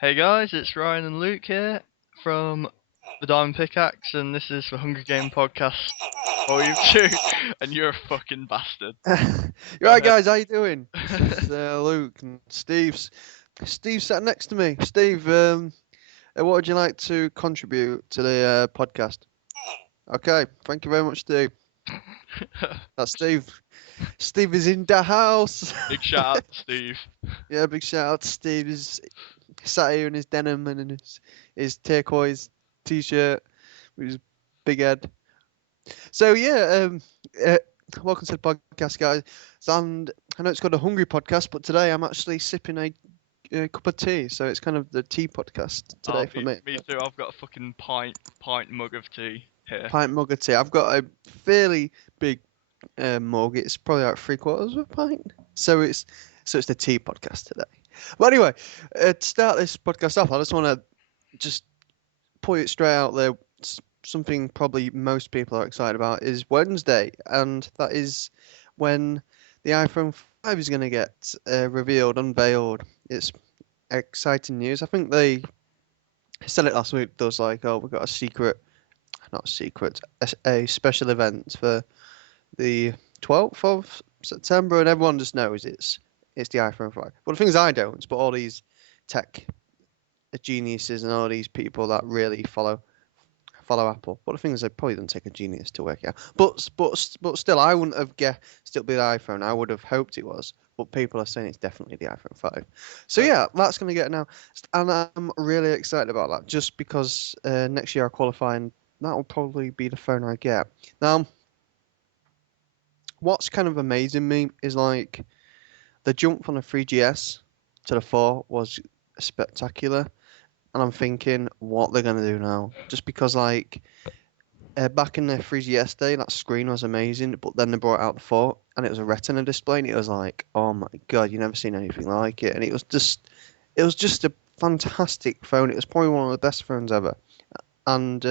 Hey guys, it's Ryan and Luke here from the Diamond Pickaxe, and this is the Hunger Game podcast Volume 2, and you're a fucking bastard. You Go right, ahead. guys? How you doing? This is Luke and Steve sat next to me. Steve, what would you like to contribute to the podcast? Okay, thank you very much, Steve. That's Steve. Steve is in the house. Big shout out to Steve. Yeah, big shout out to Steve. He's sat here in his denim and in his turquoise t-shirt with his big head. So yeah, welcome to the podcast, guys. And I know it's called a hungry podcast, but today I'm actually sipping a cup of tea, so it's kind of the tea podcast today for me. Me too, I've got a fucking pint mug of tea here. Pint mug of tea. I've got a fairly big mug. It's probably like 3/4 of a pint. So it's the tea podcast today. But anyway, to start this podcast off, I just want to just put it straight out there. Something probably most people are excited about is Wednesday, and that is when the iPhone 5 is going to get unveiled. It's exciting news. I think they said it last week. There was like, oh, we've got not a secret, a special event for the 12th of September, and everyone just knows it's the iPhone 5. Well, the thing is, I don't, but all these tech geniuses and all these people that really follow Apple. But the thing is, they probably didn't take a genius to work it out. But still, I wouldn't have guessed it'll be the iPhone. I would have hoped it was. But people are saying it's definitely the iPhone 5. So yeah, that's going to get announced, and I'm really excited about that. Just because next year I qualify, and that will probably be the phone I get. Now, what's kind of amazing me is like the jump from the 3GS to the 4 was spectacular. And I'm thinking what they're gonna do now. Just because like back in the 3GS day, that screen was amazing, but then they brought out the 4 and it was a Retina display, and it was like, oh my god, you never seen anything like it. And it was just a fantastic phone. It was probably one of the best phones ever. And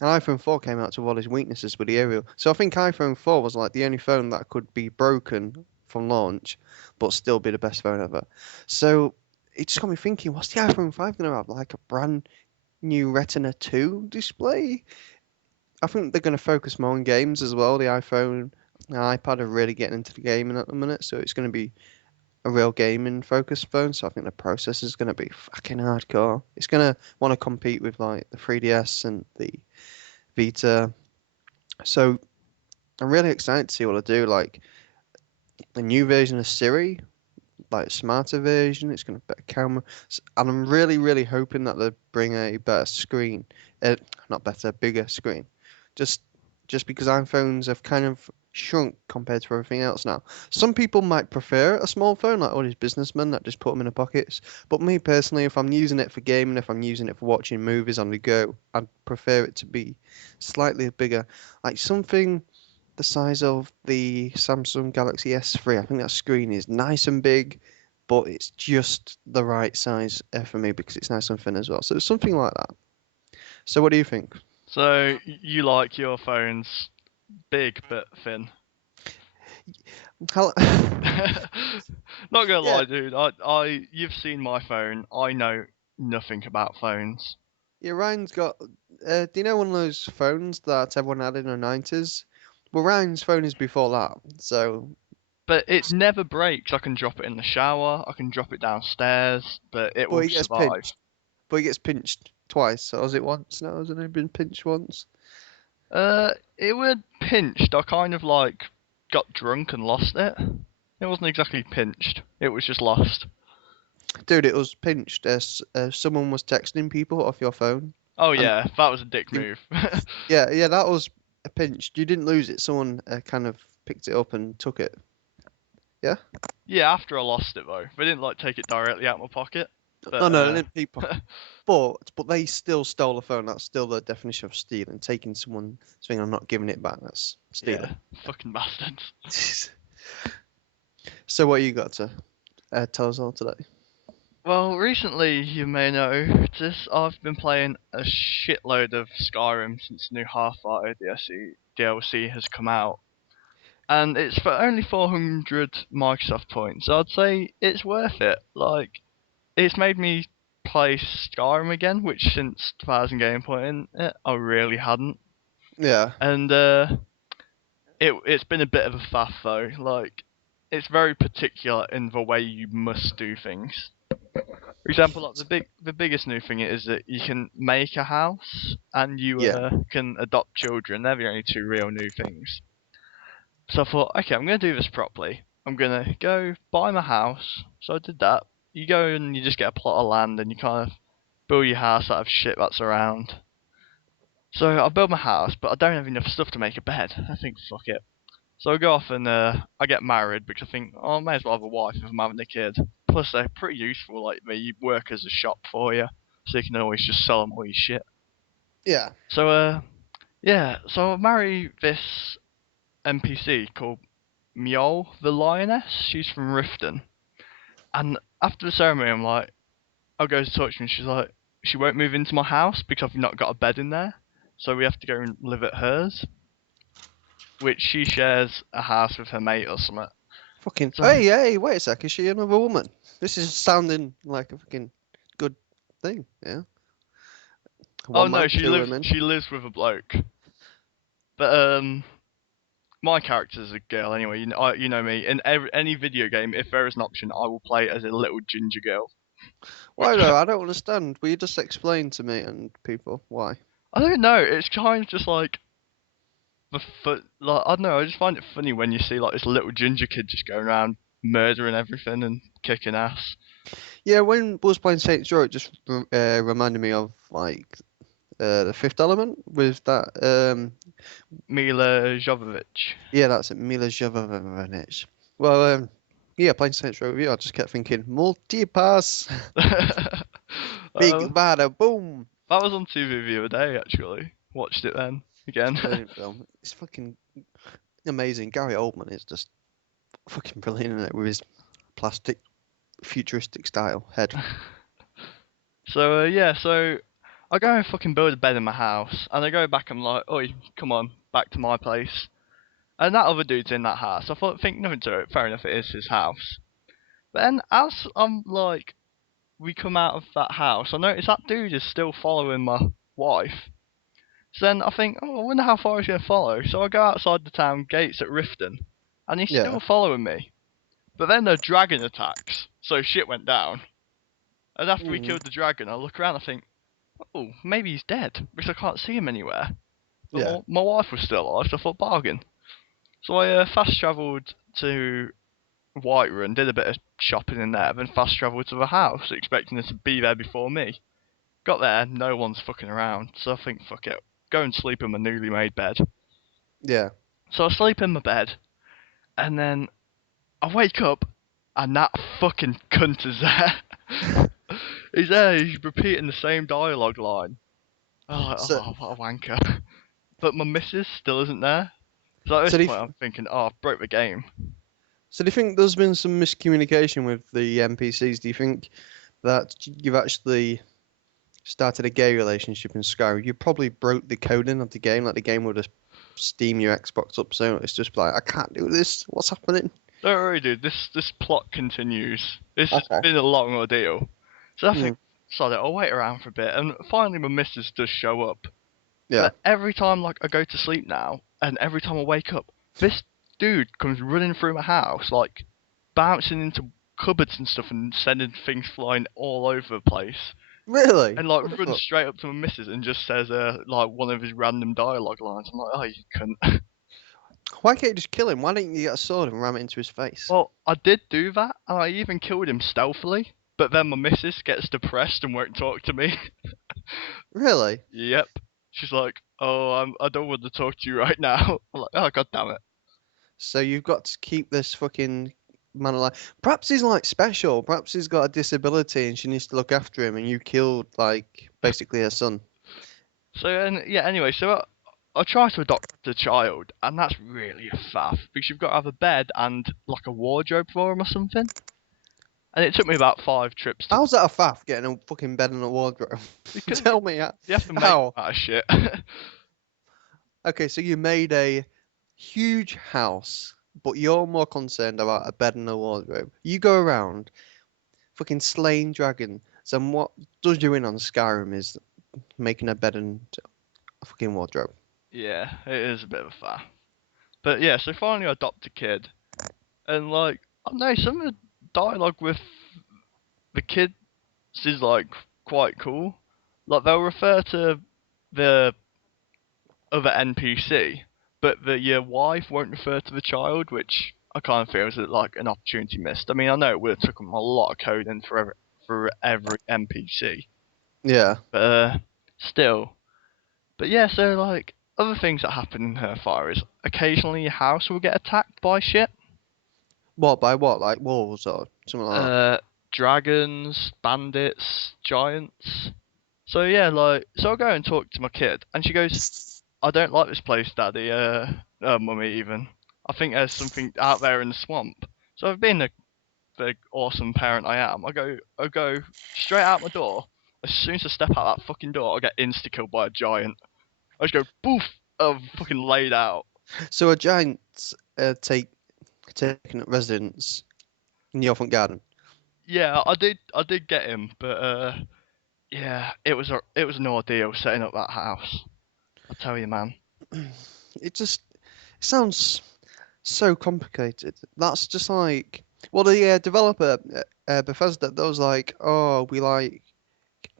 an iPhone 4 came out to all his weaknesses with the aerial. So I think iPhone 4 was like the only phone that could be broken from launch, but still be the best phone ever. So it just got me thinking, what's the iPhone 5 going to have? Like a brand new Retina 2 display? I think they're going to focus more on games as well. The iPhone and iPad are really getting into the gaming at the minute, so it's going to be a real gaming focused phone. So I think the processor is going to be fucking hardcore. It's going to want to compete with like the 3DS and the Vita. So I'm really excited to see what they do. Like the new version of Siri, like smarter version. It's going to better camera, and I'm really hoping that they bring a better screen. Not better, bigger screen. Just just because iPhones have kind of shrunk compared to everything else now. Some people might prefer a small phone, like all these businessmen that just put them in their pockets. But me personally, if I'm using it for gaming, if I'm using it for watching movies on the go, I'd prefer it to be slightly bigger, like something the size of the Samsung Galaxy S3. I think that screen is nice and big, but it's just the right size for me because it's nice and thin as well. So something like that. So what do you think? So, you like your phones big but thin? How... Not gonna yeah, lie, dude. You've seen my phone. I know nothing about phones. yeah. Ryan's got. Do you know one of those phones that everyone had in the 90s? Well, Ryan's phone is before that. So, But it never breaks. I can drop it in the shower. I can drop it downstairs, but it but will he gets survive. pinched. But he gets pinched twice. So was it once? No, hasn't he been pinched once? It was pinched. I kind of like got drunk and lost it. It wasn't exactly pinched. It was just lost. Dude, it was pinched as someone was texting people off your phone. Oh And yeah, that was a dick you, move. yeah, that was a pinch. You didn't lose it. Someone kind of picked it up and took it. Yeah? Yeah, after I lost it though. They didn't like take it directly out of my pocket. But No, they didn't people. But they still stole the phone. That's still the definition of stealing. Taking someone's thing and not giving it back. That's yeah, stealing. fucking bastards. So what you got to tell us all today? Well, recently you may notice I've been playing a shitload of Skyrim since the new Half-Life DLC has come out. And it's for only 400 Microsoft points. So I'd say it's worth it. Like, it's made me play Skyrim again, which since 2000 Gamepoint in it, I really hadn't. Yeah. And it's been a bit of a faff though. Like, it's very particular in the way you must do things. For example, like the biggest new thing is that you can make a house and you Yeah. can adopt children. They're the only two real new things. So I thought, okay, I'm gonna do this properly. I'm gonna go buy my house. So I did that. You go and you just get a plot of land and you kind of build your house out of shit that's around. So I build my house, but I don't have enough stuff to make a bed. I think, fuck it. So I go off and I get married because I think, oh, I may as well have a wife if I'm having a kid. Plus, they're pretty useful. Like, they work as a shop for you, so you can always just sell them all your shit. Yeah. So yeah. So I marry this NPC called Mjol the Lioness. She's from Riften. And after the ceremony, I'm like, I'll go to touch her, and she's like, she won't move into my house because I've not got a bed in there. So we have to go and live at hers, which she shares a house with her mate or something. Fucking. So, Hey, wait a sec. Is she another woman? This is sounding like a fucking good thing. Yeah. oh One no, man, two women. she lives with a bloke. But my character's a girl anyway. You know me. In any video game, if there is an option, I will play as a little ginger girl. Why Which though? I don't understand. Will you just explain to me and people why? I don't know. It's kind of just like like I don't know. I just find it funny when you see like this little ginger kid just going around murdering everything and kicking ass. Yeah, when I was playing Saints Row, it just reminded me of like the Fifth Element with that. Mila Jovovich. Yeah, that's it, Mila Jovovich. Well, yeah, playing Saints Row with you, I just kept thinking multi-pass, big uh, bada boom. that was on TV the other day actually. Watched it then It's again. a brilliant film. It's fucking amazing. Gary Oldman is just fucking brilliant in it with his plastic futuristic style head. So yeah, so I go and fucking build a bed in my house, and I go back and I'm like, oi, come on, back to my place. And that other dude's in that house. I thought, think nothing to it. Fair enough, it is his house. But then as I'm like, we come out of that house, I notice that dude is still following my wife. So then I think, oh, I wonder how far he's gonna follow. So I go outside the town gates at Riften, and he's Yeah. still following me. But then the dragon attacks, so shit went down. And after we Mm, killed the dragon, I look around and think, oh, maybe he's dead because I can't see him anywhere. But yeah. my wife was still alive, so I thought bargain. So I fast travelled to Whiterun, did a bit of shopping in there, then fast travelled to the house, expecting her to be there before me. Got there, no one's fucking around, so I think, fuck it, go and sleep in my newly made bed. Yeah. So I sleep in my bed, and then I wake up, and that fucking cunt is there. He's there, he's repeating the same dialogue line. I'm like, So, oh, what a wanker. But my missus still isn't there. So at so this do you, point, I'm thinking, oh, I've broke the game. so do you think there's been some miscommunication with the NPCs? Do you think that you've actually started a gay relationship in Skyrim? You probably broke the coding of the game, like the game would just steam your Xbox up, so it's just like, I can't do this. What's happening? Don't worry, dude. This plot continues. This has Okay. been a long ordeal. So I Mm, think, sod it, I'll wait around for a bit. And finally, my missus does show up. yeah. But every time, like, I go to sleep now, and every time I wake up, this dude comes running through my house, like, bouncing into cupboards and stuff, and sending things flying all over the place. Really? And like What the runs fuck? straight up to my missus and just says like one of his random dialogue lines. I'm like, oh, you cunt. Why can't you just kill him? Why don't you get a sword and ram it into his face? Well, I did do that, and I even killed him stealthily. But then my missus gets depressed and won't talk to me. Really? Yep. She's like, oh, I don't want to talk to you right now. I'm like, oh, god damn it. So you've got to keep this fucking man alive. Perhaps he's like special. Perhaps he's got a disability and she needs to look after him. And you killed like basically her son. So and yeah, anyway, so I try to adopt a child, and that's really a faff because you've got to have a bed and like a wardrobe for him or something. And it took me about 5 trips to. How's that a faff getting a fucking bed and a wardrobe? Because Tell me you have to make how. that shit. Okay, so you made a huge house, but you're more concerned about a bed and a wardrobe. You go around fucking slaying dragons, and what does you in on Skyrim is making a bed and a fucking wardrobe. Yeah, it is a bit of a faff. But yeah, so finally I adopt a kid, and like I don't know, some of the dialogue with the kids is like quite cool. Like they'll refer to the other NPC, but your wife won't refer to the child, which I kind of feel is like an opportunity missed. I mean, I know it would have taken a lot of coding for every NPC, Yeah. but still. But yeah, so like other things that happen in her fire is occasionally your house will get attacked by shit. What by what? Like wolves or something like Uh, Dragons, bandits, giants. So yeah, like so I go and talk to my kid, and she goes, that? "I don't like this place, Daddy." Mummy even. I think there's something out there in the swamp. So I've been the big awesome parent I am. I go straight out my door. As soon as I step out that fucking door, I get insta killed by a giant. I just go poof. I'm fucking laid out. So a giant taking up residence in your front garden. Yeah, I did get him, but yeah, it was an ordeal setting up that house. I tell you, man. It just it sounds so complicated. That's just like well, the developer Bethesda, that was like, oh, we like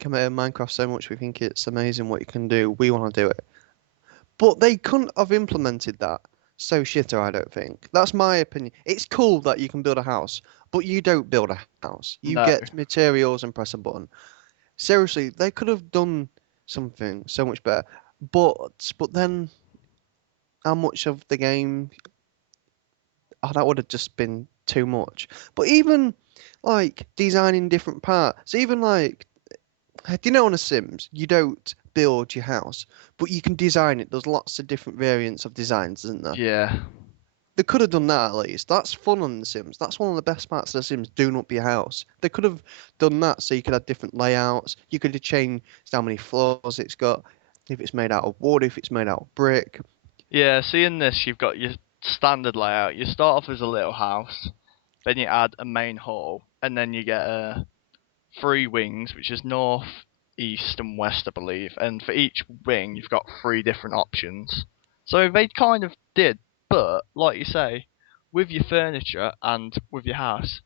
Minecraft so much, we think it's amazing what you can do. We want to do it, but they couldn't have implemented that so shitter. I don't think. That's my opinion. It's cool that you can build a house, but you don't build a house. You No. get materials and press a button. Seriously, they could have done something so much better. But then how much of the game oh, that would have just been too much. But even like designing different parts, even like do you know on a Sims, you don't build your house, but you can design it. There's lots of different variants of designs, isn't there? Yeah. They could have done that at least. That's fun on The Sims. That's one of the best parts of The Sims, doing up your house. They could have done that so you could have different layouts. You could have changed how many floors it's got, if it's made out of wood, if it's made out of brick. Yeah, see in this you've got your standard layout. You start off as a little house, then you add a main hall, and then you get three wings, which is north, east, and west, I believe. And for each wing, you've got three different options. So they kind of did, but like you say, with your furniture and with your house,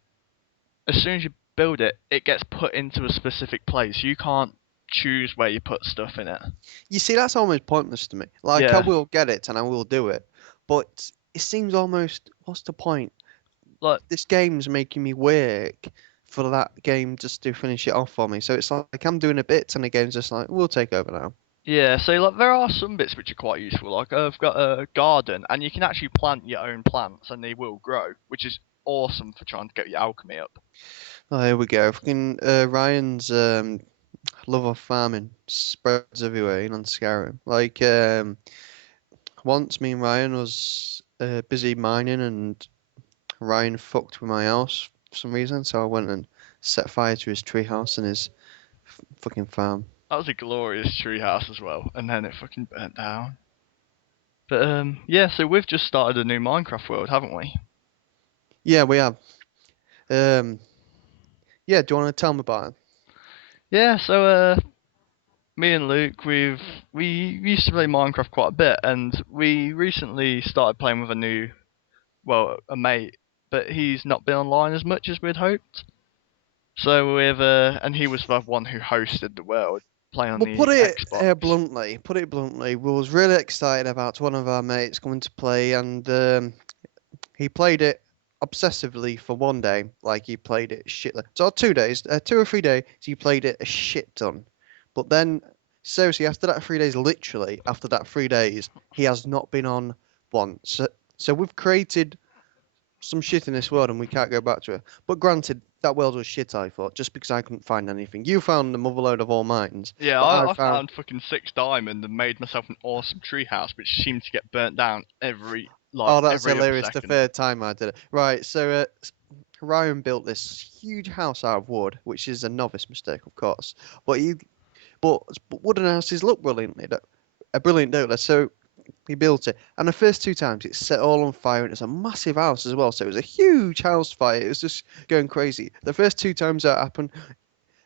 as soon as you build it, it gets put into a specific place. You can't choose where you put stuff in it. You see, that's almost pointless to me. Like, I Yeah, will get it and I will do it, but it seems almost, what's the point? like This game's making me work for that game just to finish it off for me. So it's like I'm doing a bit and the game's just like, we'll take over now. yeah, so like there are some bits which are quite useful. Like I've got a garden, and you can actually plant your own plants, and they will grow, which is awesome for trying to get your alchemy up. Oh, here we go. Fucking Ryan's love of farming spreads everywhere in on Skyrim. Like, once me and Ryan was busy mining and Ryan fucked with my house for some reason, so I went and set fire to his treehouse and his fucking farm. That was a glorious treehouse as well, and then it fucking burnt down. But yeah, so we've just started a new Minecraft world, haven't we? Yeah, we have. Um, yeah, do you want to tell me about it? Yeah, so me and Luke, we used to play Minecraft quite a bit, and we recently started playing with a mate, but he's not been online as much as we'd hoped. So and he was the one who hosted the world, playing on Well, the Xbox. put it bluntly, we was really excited about one of our mates coming to play, and he played it obsessively for one day, like he played it shit. So 2 days, 2 or 3 days, he played it a shit ton. But then, seriously, after that 3 days, literally after that 3 days, he has not been on once. So we've created some shit in this world, and we can't go back to it. But granted, that world was shit. I thought just because I couldn't find anything. You found the motherload of all mines, Yeah, but I I found. found fucking 6 diamond and made myself an awesome treehouse, which seemed to get burnt down Oh, that's every other hilarious. The second. third time I did it. Right, so Ryan built this huge house out of wood, which is a novice mistake, of course. But but wooden houses look brilliantly, brilliant, don't they? So we built it, and the first two times it set all on fire, and it's a massive house as well, so it was a huge house fire. It was just going crazy. The first two times that happened,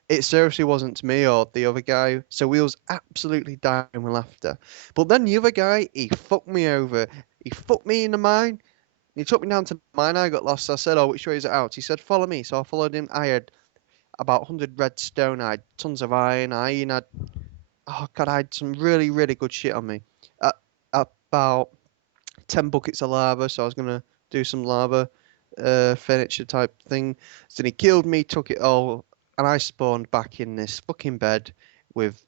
it seriously wasn't me or the other guy, so we was absolutely dying with laughter. But then the other guy, he fucked me over. He fucked me in the mine. He took me down to the mine. I got lost. I said, "Oh, which way is it out?" He said, "Follow me." So I followed him. I had about 100 redstone. I had tons of iron. I even had, oh god, I had some really, really good shit on me. Uh, about 10 buckets of lava, so I was gonna do some lava furniture type thing. So then he killed me, took it all, and I spawned back in this fucking bed with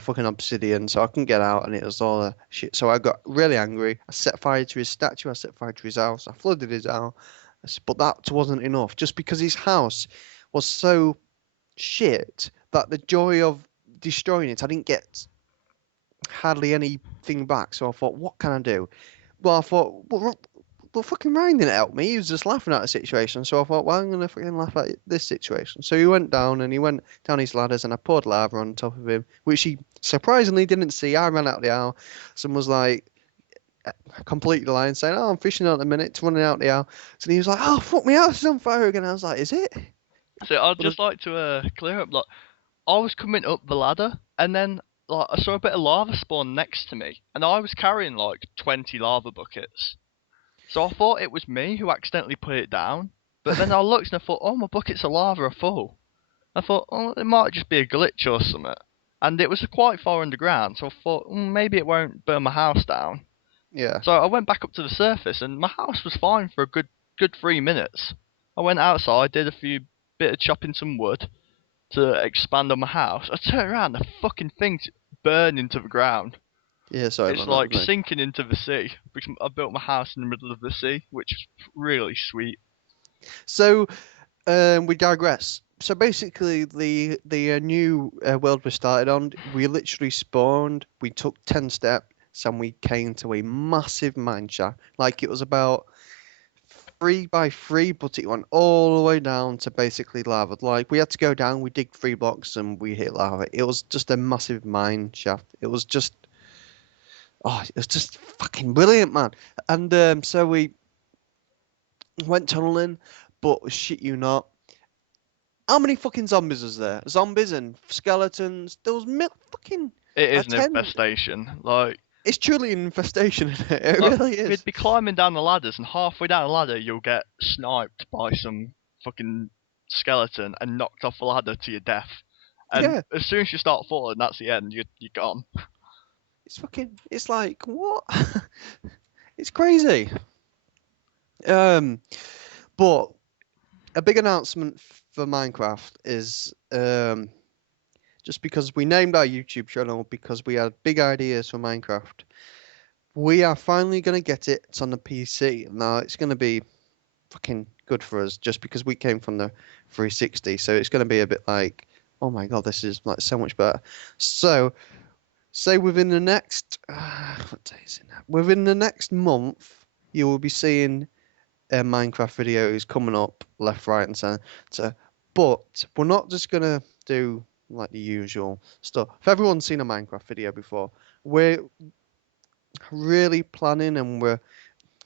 fucking obsidian, so I couldn't get out, and it was all shit. So I got really angry. I set fire to his statue. I set fire to his house. I flooded his house, but that wasn't enough. Just because his house was so shit that the joy of destroying it, I didn't get hardly anything back. So I thought, what can I do? Well, I thought, well, fucking Ryan didn't help me. He was just laughing at the situation. So I thought, well, I'm gonna fucking laugh at this situation. So he went down and he went down his ladders, and I poured lava on top of him, which he surprisingly didn't see. I ran out the house. Someone was like completely lying, saying, "Oh, I'm fishing out a minute, it's running out the house." So he was like, "Oh, fuck, me house is on fire again." I was like, "Is it?" So I'd But just like to clear up. Like, I was coming up the ladder, and then like I saw a bit of lava spawn next to me, and I was carrying like 20 lava buckets. So I thought it was me who accidentally put it down. But then I looked and I thought, oh, my buckets of lava are full. I thought, oh, it might just be a glitch or something. And it was quite far underground, so I thought, maybe it won't burn my house down. yeah, So I went back up to the surface, and my house was fine for a good 3 minutes. I went outside, did a bit of chopping some wood to expand on my house. I turned around, the fucking thing's burning to the ground. yeah. Sorry It's about that, like mate. sinking into the sea because I built my house in the middle of the sea, which is really sweet. So we digress. So basically, the new world we started on, we literally spawned. We took 10 steps, and we came to a massive mine shaft. Like it was about 3 by 3, but it went all the way down to basically lava. Like we had to go down. We dig 3 blocks and we hit lava. It was just a massive mine shaft. It was just, oh, it was just fucking brilliant, man. And so we went tunneling, but shit you not. How many fucking zombies was there? Zombies and skeletons. There was fucking It a is an 10. infestation. Like, It's truly an infestation, isn't it? It like really we'd is. be climbing down the ladders, and halfway down the ladder, you'll get sniped by some fucking skeleton and knocked off the ladder to your death. And Yeah, as soon as you start falling, that's the end. You're gone. it's fucking. It's like what? It's crazy. Um, but a big announcement for Minecraft is just because we named our YouTube channel because we had big ideas for Minecraft. We are finally gonna get it. It's on the PC now. It's gonna be fucking good for us just because we came from the 360. So it's gonna be a bit like, oh my god, this is like so much better. So say within the next what day is it now? Within the next month, you will be seeing Minecraft videos coming up left, right, and center. But we're not just gonna do like the usual stuff. If everyone's seen a Minecraft video before, we're really planning and we're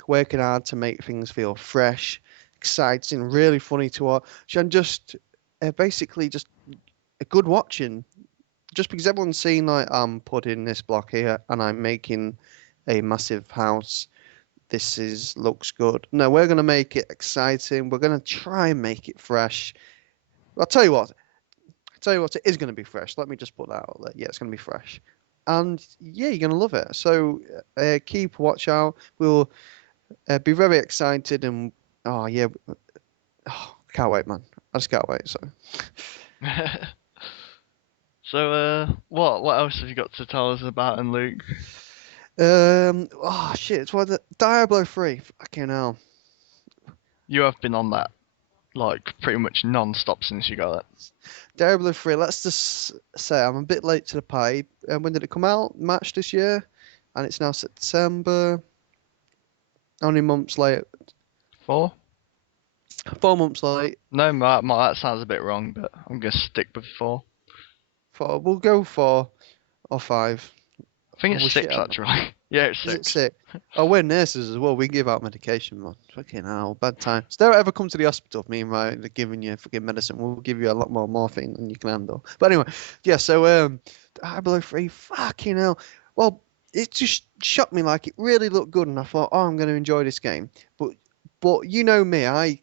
working hard to make things feel fresh, exciting, really funny to watch, and just basically just a good watching. Just because everyone's seen like I'm putting this block here and I'm making a massive house. This is looks good. No, we're gonna make it exciting. We're gonna try and make it fresh. I'll tell you what. I'll tell you what. It is gonna be fresh. Let me just put that out there. Yeah, it's gonna be fresh, and yeah, you're gonna love it. So keep watch out. We'll be very excited and oh yeah, oh, can't wait, man. I just can't wait. So So, what else have you got to tell us about, and Luke? oh shit, it's what the Diablo 3. Fucking hell. You have been on that like pretty much non-stop since you got it. Diablo 3, let's just say I'm a bit late to the party. When did it come out? March this year? And it's now September. How many months late? 4? 4 months late. No, that sounds a bit wrong, but I'm gonna stick with 4. We'll go 4 or 5. I think Oh, it's we shit 6 out. actually. Yeah, it's Is it 6. sick? Oh, we're nurses as well. We give out medication, man. Fucking hell, bad time. So don't ever come to the hospital. Me and my they're giving you fucking medicine. We'll give you a lot more morphine than you can handle. But anyway, yeah. So I below three. Fucking hell. Well, it just shocked me. Like it really looked good, and I thought, oh, I'm going to enjoy this game. But you know me, I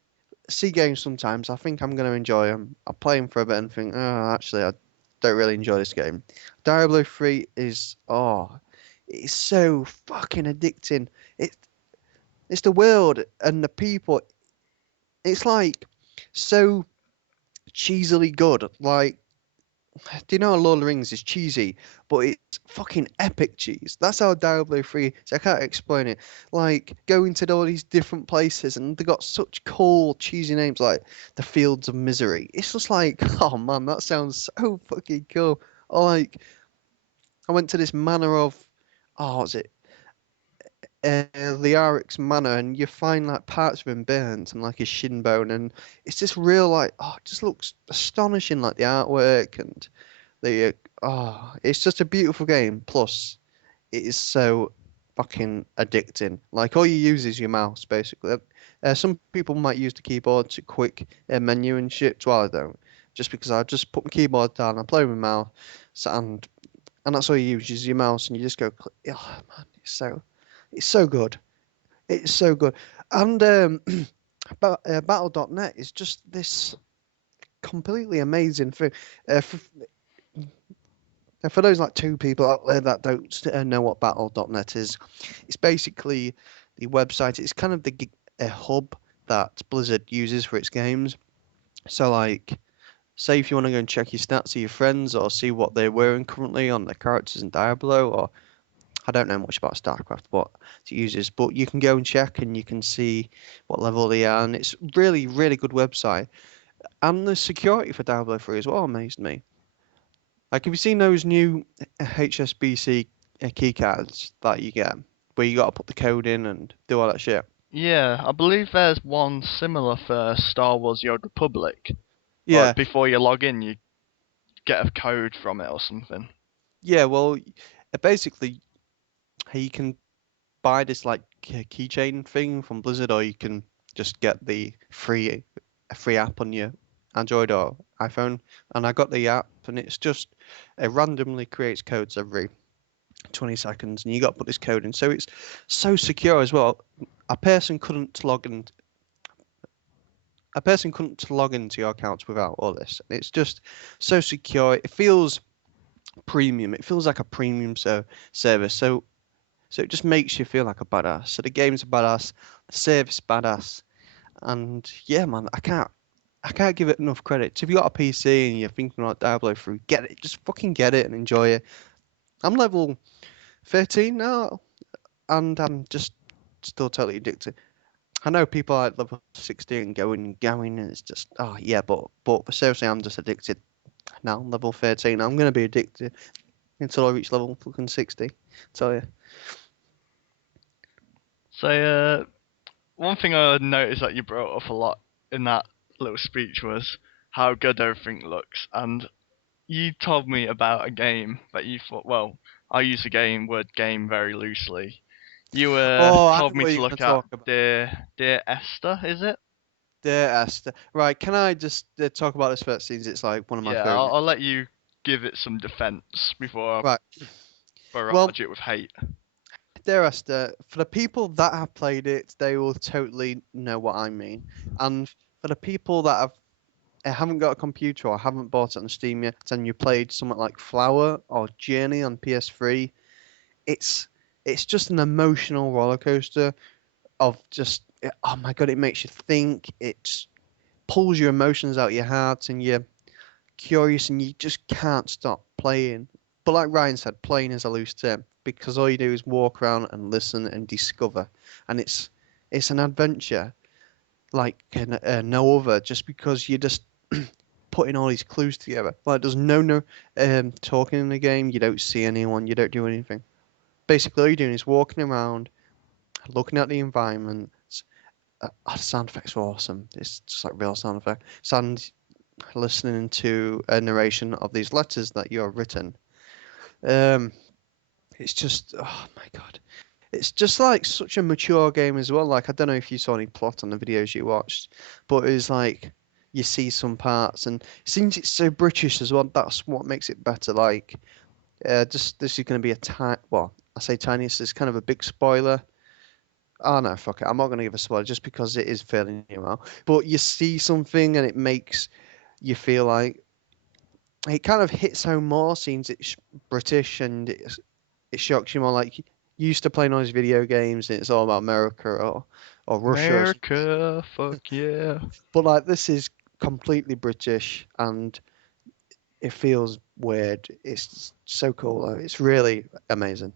see games sometimes. I think I'm going to enjoy them. I play them for a bit and think, oh, actually, I don't really enjoy this game. Diablo 3 is it's so fucking addicting. It it's the world and the people. It's like so cheesily good. Like, do you know Lord of the Rings is cheesy, but it's fucking epic cheese. That's how Diablo 3 is. I can't explain it. Like going to all these different places and they got such cool cheesy names like the Fields of Misery. It's just like, oh man, that sounds so fucking cool. Or like I went to this manor of oh, what's it? Liaric's manor, and you find like parts of him burnt and like his shin bone, and it's just real like oh, it just looks astonishing, like the artwork and the it's just a beautiful game. Plus, it is so fucking addicting. Like all you use is your mouse basically. Some people might use the keyboard to quick menu and shit. Well, I don't. Just because I just put my keyboard down, I play with my mouse, and that's all you use is your mouse, and you just go click. Oh man, it's so good. It's so good. And Battle.net is just this completely amazing thing. For, for those like two people out there that don't know what Battle.net is, it's basically the website. It's kind of the hub that Blizzard uses for its games. So like, say if you want to go and check your stats of your friends or see what they're wearing currently on their characters in Diablo, or I don't know much about StarCraft, what it uses, but you can go and check and you can see what level they are, and it's really, really good website. And the security for Diablo 3 as well amazed me. Like, have you seen those new HSBC key cards that you get, where you got to put the code in and do all that shit? Yeah, I believe there's one similar for Star Wars: The Old Republic. Yeah, Like before you log in, you get a code from it or something. yeah. Well, basically, you can buy this like keychain thing from Blizzard, or you can just get the free app on your Android or iPhone. And I got the app, and it's just it randomly creates codes every 20 seconds, and you got to put this code in. So it's so secure as well. A person couldn't log in. A person couldn't log into your accounts without all this. It's just so secure. It feels premium. It feels like a premium service. So it just makes you feel like a badass. So the game's a badass, the service badass, and yeah, man, I can't give it enough credit. So if you got a PC and you're thinking about Diablo 3, get it. Just fucking get it and enjoy it. I'm level 13 now, and I'm just still totally addicted. I know people are at level 16 going, and it's just oh yeah, but seriously, I'm just addicted now. I'm level 13. I'm gonna be addicted until I reach level fucking 60. Tell you. So, one thing I noticed that you brought up a lot in that little speech was how good everything looks, and you told me about a game that you thought. Well, I use the word game very loosely. You Oh, I told know me what to you're gonna look at talk about. Dear Esther, is it? Dear Esther. Right, can I just talk about this first since it's like one of my Yeah, favorite I'll games? let you give it some defense before I Right. Well, barrage it with hate. Dear Esther, for the people that have played it, they will totally know what I mean. And for the people that haven't got a computer or haven't bought it on Steam yet, and you played something like Flower or Journey on PS3, it's it's just an emotional roller coaster of just oh my god, it makes you think. It pulls your emotions out your heart, and you're curious, and you just can't stop playing. But like Ryan said, playing is a loose term because all you do is walk around and listen and discover, and it's an adventure like no other. Just because you're just putting all these clues together. Like there's no talking in the game. You don't see anyone. You don't do anything. Basically, all you're doing is walking around, looking at the environment. The sound effects are awesome. It's just like real sound effect. Sound listening to a narration of these letters that you have written. Um, It's just, oh my God. It's just like such a mature game as well. Like, I don't know if you saw any plot on the videos you watched, but it was like you see some parts, and since it's so British as well, that's what makes it better. Like, just this is going to be a tiny, well, I say tiny, so it's kind of a big spoiler. Oh no, fuck it. I'm not going to give a spoiler just because it is fairly new out. But you see something and it makes you feel like it kind of hits home more since it's British and it shocks you more. Like you used to playing all these video games and it's all about America or Russia or something. America, fuck yeah. But like this is completely British and it feels weird. It's so cool though. It's really amazing.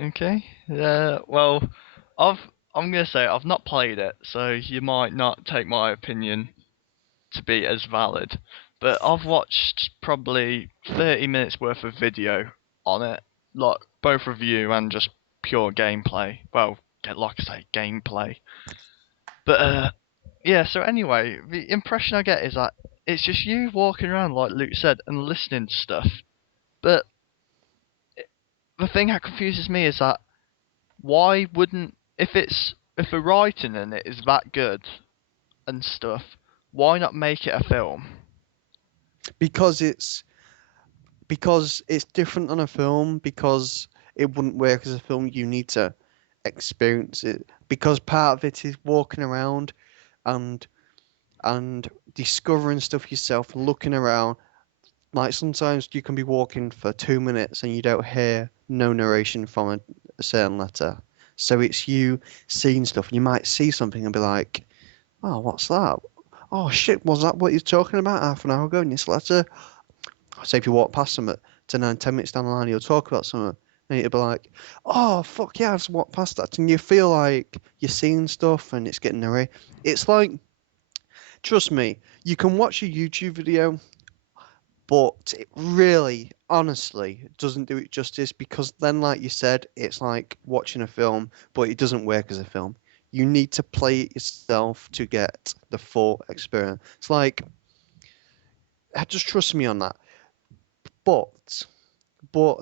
Okay. Well, I've I'm gonna say I've not played it, so you might not take my opinion to be as valid. But I've watched probably 30 minutes worth of video on it, like both review and just pure gameplay. Well, like I say, gameplay. But yeah. So anyway, the impression I get is that it's just you walking around, like Luke said, and listening to stuff. But the thing that confuses me is that why wouldn't if the writing in it is that good and stuff, why not make it a film? Because it's different on a film because it wouldn't work as a film. You need to experience it because part of it is walking around and discovering stuff yourself, looking around. Like sometimes you can be walking for 2 minutes and you don't hear no narration from a certain letter. So it's you seeing stuff. You might see something and be like, "Oh, what's that? Oh shit, was that what you're talking about half an hour ago in this letter?" Say if you walk past them at 10 minutes down the line, you'll talk about something, and you'll be like, "Oh fuck yeah, I just walked past that," and you feel like you're seeing stuff and it's getting narrated. It's like, trust me, you can watch a YouTube video, but it really, honestly, doesn't do it justice because then, like you said, it's like watching a film, but it doesn't work as a film. You need to play it yourself to get the full experience. It's like, just trust me on that. But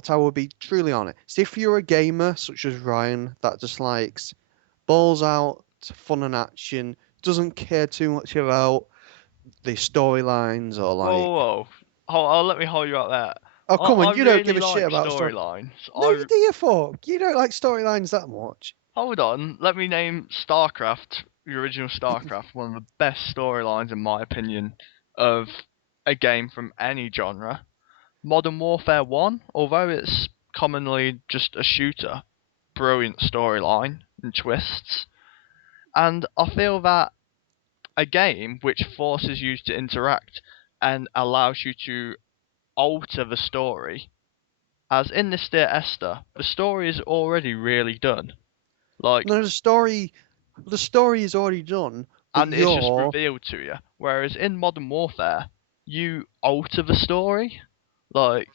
I will be truly honest. If you're a gamer such as Ryan that just likes balls out, fun and action, doesn't care too much about the storylines or Whoa, whoa, like, whoa. Let me hold you up there. oh come I on, you don't give really a shit like about story. storylines. No, you do you fuck. You don't like storylines that much. Hold on. Let me name StarCraft, the original StarCraft, one of the best storylines in my opinion of a game from any genre. Modern Warfare 1, although it's commonly just a shooter, brilliant storyline and twists. And I feel that a game which forces you to interact and allows you to alter the story, as in this Dear Esther, the story is already really done. Like, No, the story is already done, but and it's just you're revealed to you. Whereas in Modern Warfare, you alter the story. Like,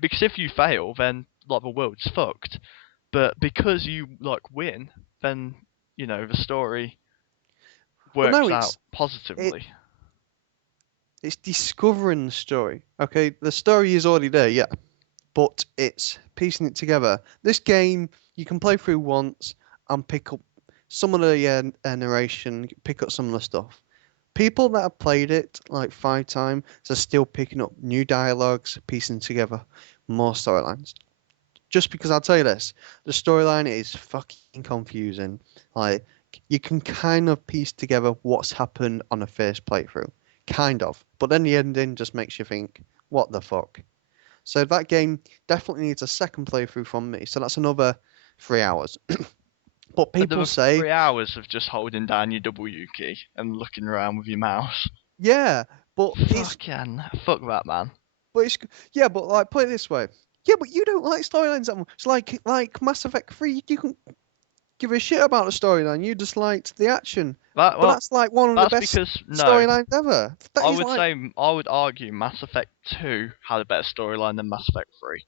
because if you fail, then like the world's fucked. But because you like win, then the story well, no, works out it positively. it's discovering the story. Okay, the story is already there, yeah, but it's piecing it together. This game you can play through once and pick up some of the narration, pick up some of the stuff. People that have played it like 5 times are still picking up new dialogues, piecing together more storylines. Just because I'll tell you this, the storyline is fucking confusing. Like you can kind of piece together what's happened on a first playthrough, kind of, but then the ending just makes you think, what the fuck? So that game definitely needs a second playthrough from me. So that's another 3 hours. But people Another say, 3 hours of just holding down your W key and looking around with your mouse. yeah, but Fucking fuck that, man. it's yeah, but like put it this way. Yeah, but you don't like storylines that much. It's like Mass Effect 3, you can give a shit about the storyline. You just liked the action. That But well, that's like one of the that's best because no, storylines ever. That I is would like, say I would argue Mass Effect 2 had a better storyline than Mass Effect 3.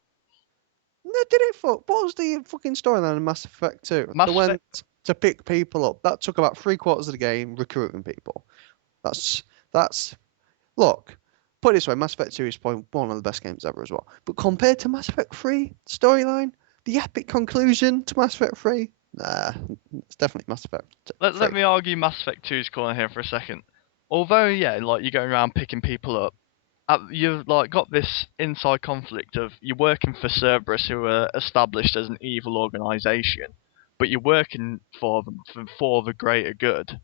no, did it fuck? What was the fucking storyline in Mass Effect 2? They Mass went Effect to pick people up. That took about 3/4 of the game recruiting people. That's look. put it this way, Mass Effect 2 is probably one of the best games ever as well. But compared to Mass Effect 3 storyline, the epic conclusion to Mass Effect 3, nah, it's definitely Mass Effect Let 3. me argue Mass Effect 2's corner here for a second. Although, yeah, like you're going around picking people up, you've like got this inside conflict of you're working for Cerberus, who are established as an evil organization, but you're working for them for the greater good,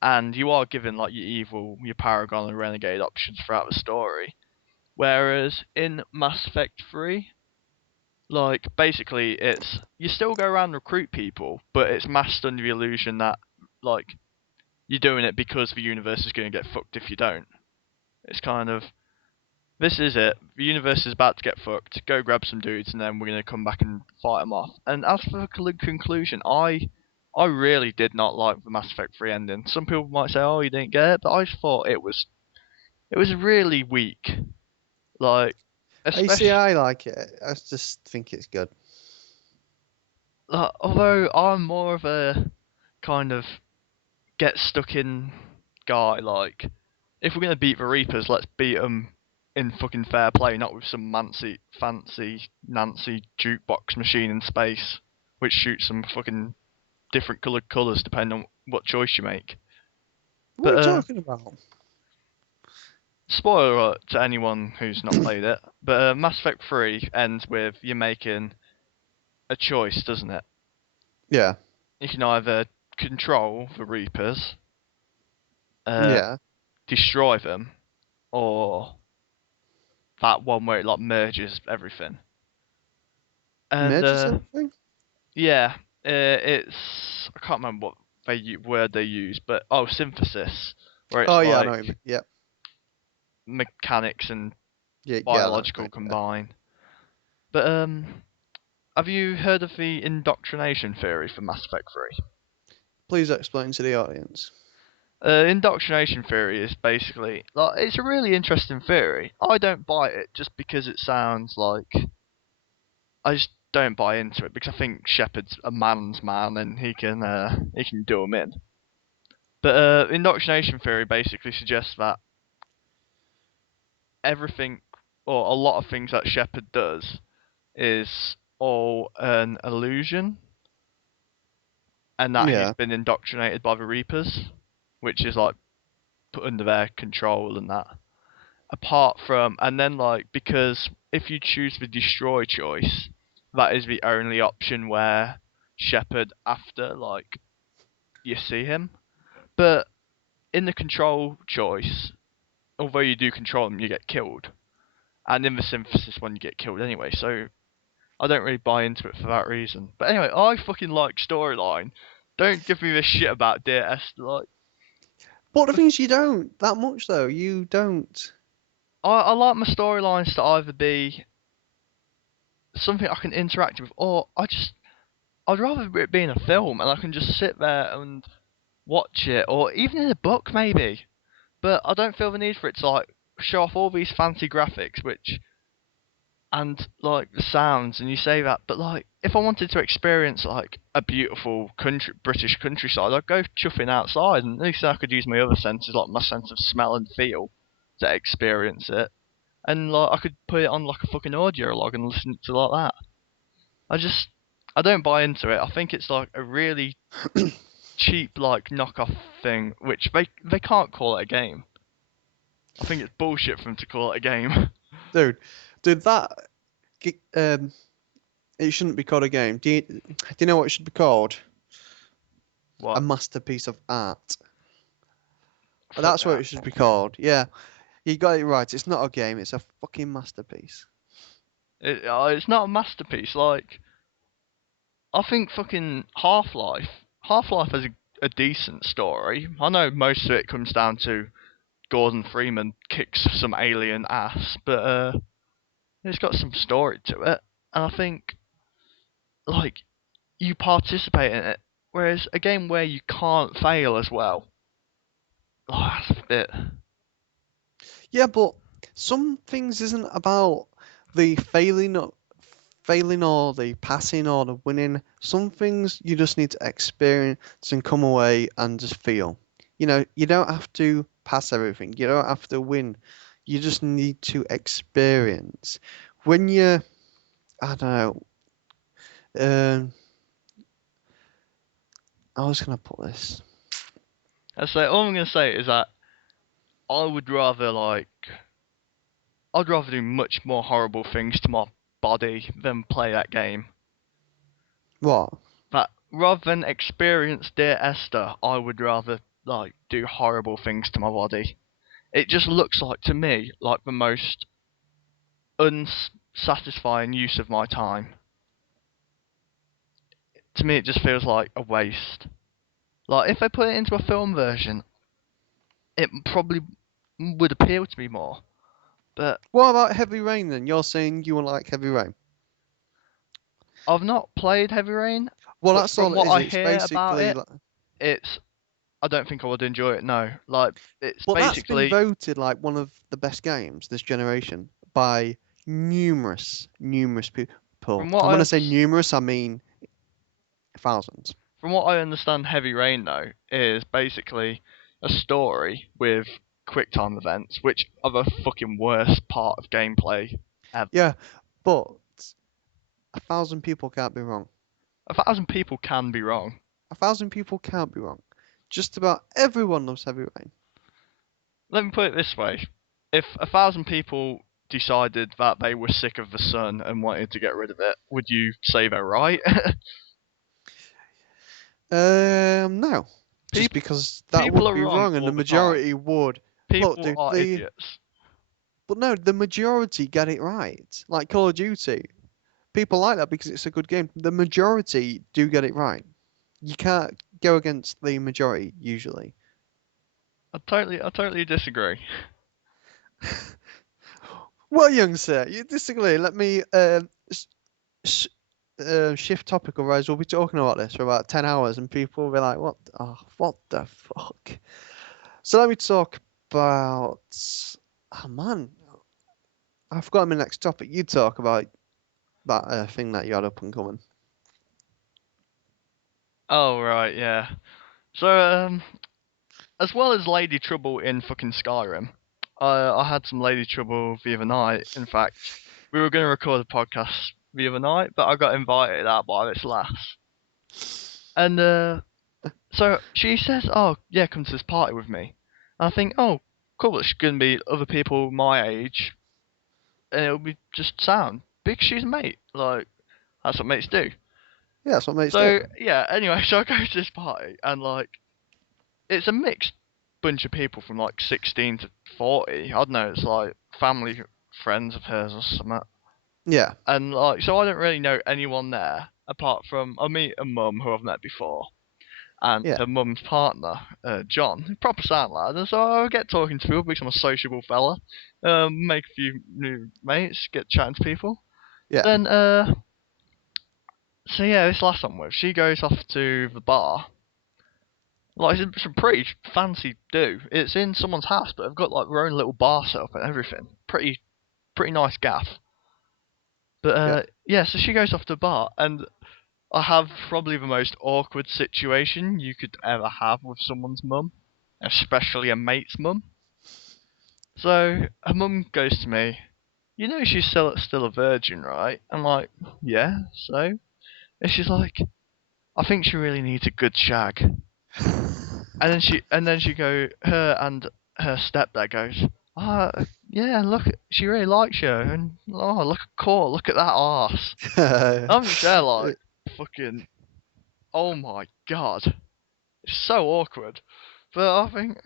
and you are given like your evil, your Paragon and Renegade options throughout the story. Whereas in Mass Effect 3, like basically it's you still go around and recruit people, but it's masked under the illusion that like you're doing it because the universe is going to get fucked if you don't. It's kind of this is it. The universe is about to get fucked. Go grab some dudes, and then we're gonna come back and fight them off. And as for the conclusion, I really did not like the Mass Effect 3 ending. Some people might say, "Oh, you didn't get it," but I just thought it was really weak. Like, You see, especially I like it. I just think it's good. although I'm more of a kind of get stuck in guy. Like, if we're gonna beat the Reapers, let's beat them in fucking fair play, not with some fancy Nancy jukebox machine in space, which shoots some fucking different coloured colours depending on what choice you make. What are But you talking about? spoiler alert to anyone who's not played it. But Mass Effect 3 ends with you making a choice, doesn't it? Yeah, You can either control the Reapers, uh, yeah. destroy them, or that one where it like merges everything. And Merges everything? yeah, it's I can't remember what word they use, but synthesis, where it's Oh, yeah, I know like what you mean. Yep. mechanics and Yeah, yeah, I know what you biological mean. Yeah. combine. But have you heard of the indoctrination theory for Mass Effect 3? Please explain to the audience. Indoctrination theory is basically like it's a really interesting theory. I don't buy it just because it sounds like I just don't buy into it because I think Shepard's a man's man and he can do 'em in. But indoctrination theory basically suggests that everything or a lot of things that Shepard does is all an illusion, and that he's Yeah, been indoctrinated by the Reapers, which is like put under their control and that. Apart from, and then like because if you choose the destroy choice, that is the only option where Shepard after like you see him. But in the control choice, although you do control him, you get killed. And in the synthesis one, you get killed anyway. So I don't really buy into it for that reason. But anyway, I fucking like storyline. Don't give me this shit about Dear Esther. Like, but the thing is, you don't that much though. You don't. I like my storylines to either be something I can interact with, or I'd rather it be in a film and I can just sit there and watch it, or even in a book maybe. But I don't feel the need for it to like show off all these fancy graphics, which and like the sounds, and you say that, but like if I wanted to experience like a beautiful country, British countryside, I'd go chuffing outside, and at least I could use my other senses, like my sense of smell and feel, to experience it. And like I could put it on like a fucking audio log and listen to like that. I just I don't buy into it. I think it's like a really cheap like knockoff thing, which they can't call it a game. I think it's bullshit for them to call it a game. Dude, that it shouldn't be called a game. Do you know what it should be called? A What? masterpiece of art. Fuck That's what that. it should be called. Yeah, you got it right. It's not a game. It's a fucking masterpiece. It's not a masterpiece. Like I think fucking Half Life has a decent story. I know most of it comes down to Gordon Freeman kicks some alien ass, but it's got some story to it, and I think like you participate in it. Whereas a game where you can't fail as well, that's a bit. Yeah, but some things isn't about the failing or the passing or the winning. Some things you just need to experience and come away and just feel. You know, you don't have to pass everything. You don't have to win. You just need to experience. When you, I don't know, um, I was gonna put this. And so all I'm gonna say is that I would rather I'd rather do much more horrible things to my body than play that game. What? That rather than experience Dear Esther, I would rather do horrible things to my body. It just looks like to me like the most unsatisfying use of my time. To me, it just feels like a waste. Like if they put it into a film version, it probably would appeal to me more. But What about Heavy Rain then? You're saying you will like Heavy Rain? I've not played Heavy Rain, Well, but that's from all it what is. I It's hear about basically it, like, it's I don't think I would enjoy it. No, like it's but that's been basically voted like one of the best games this generation by numerous people. from what And I when I say understand. numerous, I mean thousands. From what I understand, Heavy Rain though is basically a story with quick time events, which are the fucking worst part of gameplay ever. Yeah, but 1,000 people can't be wrong. 1,000 people can be wrong. 1,000 people can't be wrong. Just about everyone loves Heavy Rain. Let me put it this way: if 1,000 people decided that they were sick of the sun and wanted to get rid of it, would you say they're right? No. Just people, because that people would are be wrong wrong, and the all the time. majority would. Look, People dude, are idiots. but no, the majority get it right. Like Call of Duty, people like that because it's a good game. The majority do get it right. You can't go against the majority usually. I totally disagree. Well, young sir, you disagree. Let me sh- shift topic, otherwise we'll be talking about this for about 10 hours and people will be like, what the fuck? So let me talk about, oh man, I forgot my next topic. You talk about that thing that you had up and coming. Oh right, yeah. So as well as Lady Trouble in fucking Skyrim, I had some Lady Trouble the other night. In fact, we were going to record a podcast the other night, but I got invited out by this lass. And so she says, "Oh yeah, come to this party with me." And I think, "Oh, cool. There's going to be other people my age, and it'll be just sound because she's a mate. Like that's what mates do." Yeah, that's what mates do. So yeah. Anyway, so I go to this party, and it's a mixed bunch of people from 16 to 40. I don't know, it's like family friends of hers or something. Yeah, And so I don't really know anyone there apart from I meet a mum who I've met before and yeah, her mum's partner, John, proper sound lad. And so I get talking to people because I'm a sociable fella. Make a few new mates, get chatting to people. yeah. Then so yeah, this last one with she goes off to the bar. Like it's a pretty fancy do. It's in someone's house, but they've got like their own little bar set up and everything. Pretty nice gaff. But Yeah. yeah, so she goes off to the bar, and I have probably the most awkward situation you could ever have with someone's mum, especially a mate's mum. So her mum goes to me, you know she's still a virgin, right? I'm like, yeah. So, and she's like, I think she really needs a good shag. And then she go her and her stepdad goes, ah, yeah, look, she really likes you, and oh, look at court, look at that arse. I'm just there like, fucking, oh my god, it's so awkward. But I think,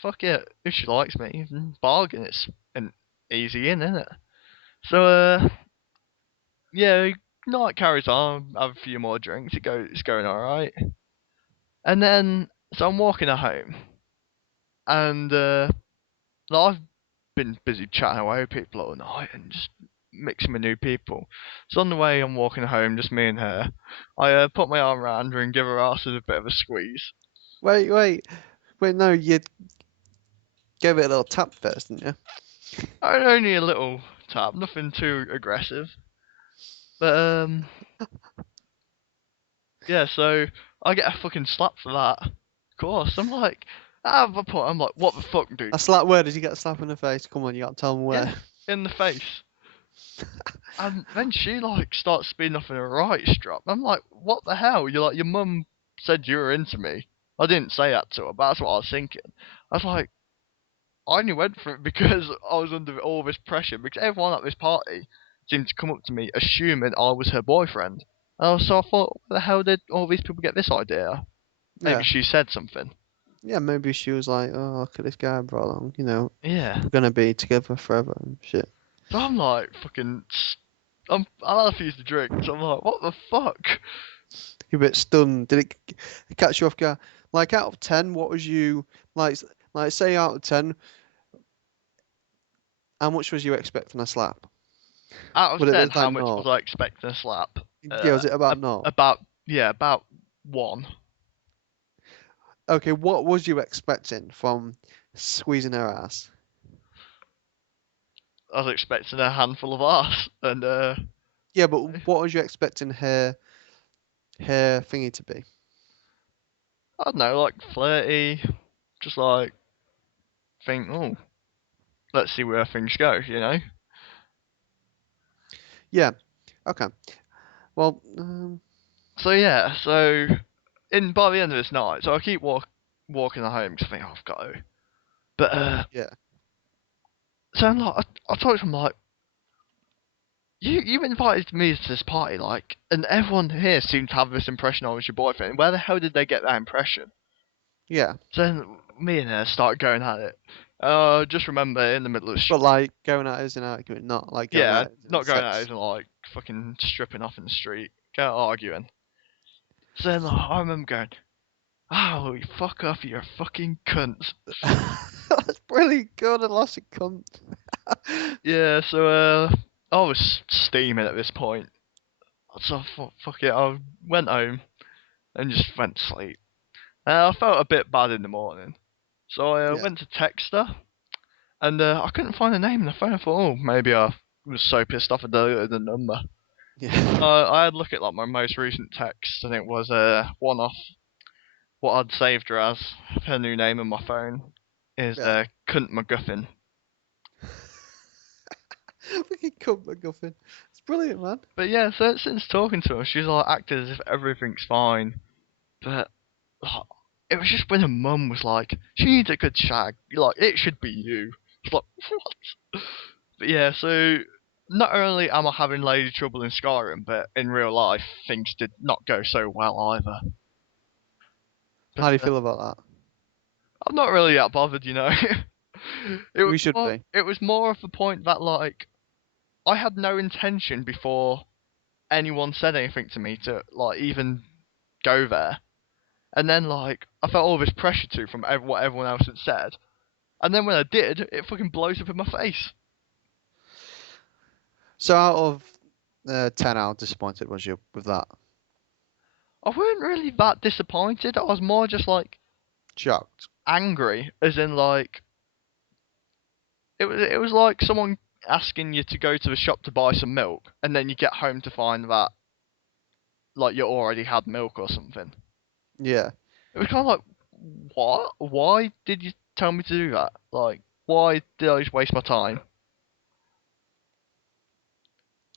fuck it, if she likes me, then bargain. It's an easy in, isn't it? So yeah, night carries on, have a few more drinks, it's going all right, and then so I'm walking her home, and I've been busy chatting away with people all night and just mixing with new people. So on the way I'm walking home, just me and her, I put my arm around her and give her ass a bit of a squeeze. Wait. No, you gave it a little tap first, didn't you? Only a little tap, nothing too aggressive. But yeah, so I get a fucking slap for that. Of course, I'm like, At the point, I'm like, what the fuck, dude? A slap, where did you get a slap in the face? Come on, you got to tell me Yeah, where. in the face. And then she like starts speeding off in a right strop. I'm like, what the hell? You're like, your mum said you were into me. I didn't say that to her, but that's what I was thinking. I was like, I only went for it because I was under all this pressure. Because everyone at this party seemed to come up to me assuming I was her boyfriend. So I thought, where the hell did all these people get this idea? Maybe Yeah. she said something. Yeah, maybe she was like, oh, look at this guy I brought along, Yeah. we're gonna be together forever and shit. So I'm like, fucking. I had a few to drink, so I'm like, what the fuck? You're a bit stunned. Did it catch you off guard? Like, out of 10, what was you, like, say out of 10, how much was you expecting a slap? Out of Would it 10, be how like much was naught? I expecting a slap? Yeah, was it about naught? About 1. Okay, what was you expecting from squeezing her ass? I was expecting a handful of arse, and Yeah, but what was you expecting her thingy to be? I don't know, like flirty, just like think, oh, let's see where things go, you know? Yeah. Okay. Well, So yeah, so in by the end of this night, so I keep walking home because I think, oh, I've got to. But yeah. so I'm like, I told him like, you invited me to this party, like, and everyone here seemed to have this impression I was your boyfriend. Where the hell did they get that impression? Yeah. So then me and her started going at it. Just remember in the middle of the But street. like going at it as an argument, not like going Yeah, at it as in not going at it sex. and like fucking stripping off in the street, go arguing. So then like, I remember going, oh, you fuck off, you're a fucking cunt. That's really good. I lost a cunt. Yeah, so I was steaming at this point. So I thought, fuck it, I went home and just went to sleep. And I felt a bit bad in the morning. So I Yeah. went to text her, and I couldn't find her name in the phone. I thought, oh, maybe I was so pissed off I deleted the number. Yeah. I had a look at like my most recent text, and it was one off what I'd saved her as. Her new name on my phone is Yeah. Cunt McGuffin. Fucking cunt McGuffin. It's brilliant, man. But yeah, so since talking to her, she's like acted as if everything's fine. But like, it was just when her mum was like, she needs a good shag. Like, it should be you. It's like, what? But yeah, so not only am I having lady trouble in Skyrim, but in real life, things did not go so well either. How But do you feel about that? I'm not really that bothered, you know. We should be. It was more of the point that like I had no intention before anyone said anything to me to like even go there. And then like I felt all this pressure too from what everyone else had said. And then when I did, it fucking blows up in my face. So out of 10, how disappointed was you with that? I weren't really that disappointed. I was more just like Shocked. angry, as in like it was like someone asking you to go to the shop to buy some milk, and then you get home to find that like you already had milk or something. Yeah. It was kind of like, what? Why did you tell me to do that? Like, why did I just waste my time?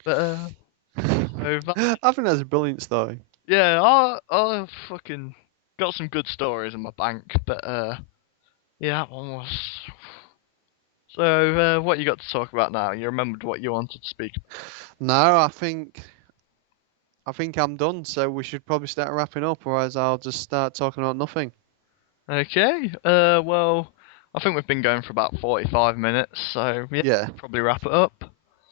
But so that, I think that's a brilliant story. yeah, I fucking got some good stories in my bank, but yeah, that one was. So what you got to talk about now? You remembered what you wanted to speak No, I think I'm done. So we should probably start wrapping up, or else I'll just start talking about nothing. about. Okay. Well, I think we've been going for about 45 minutes, so yeah, Yeah. probably wrap it up.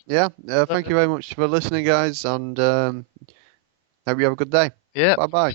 Yeah. Uh, Thank you very much for listening, guys, and hope you have a good day. yeah. Bye bye.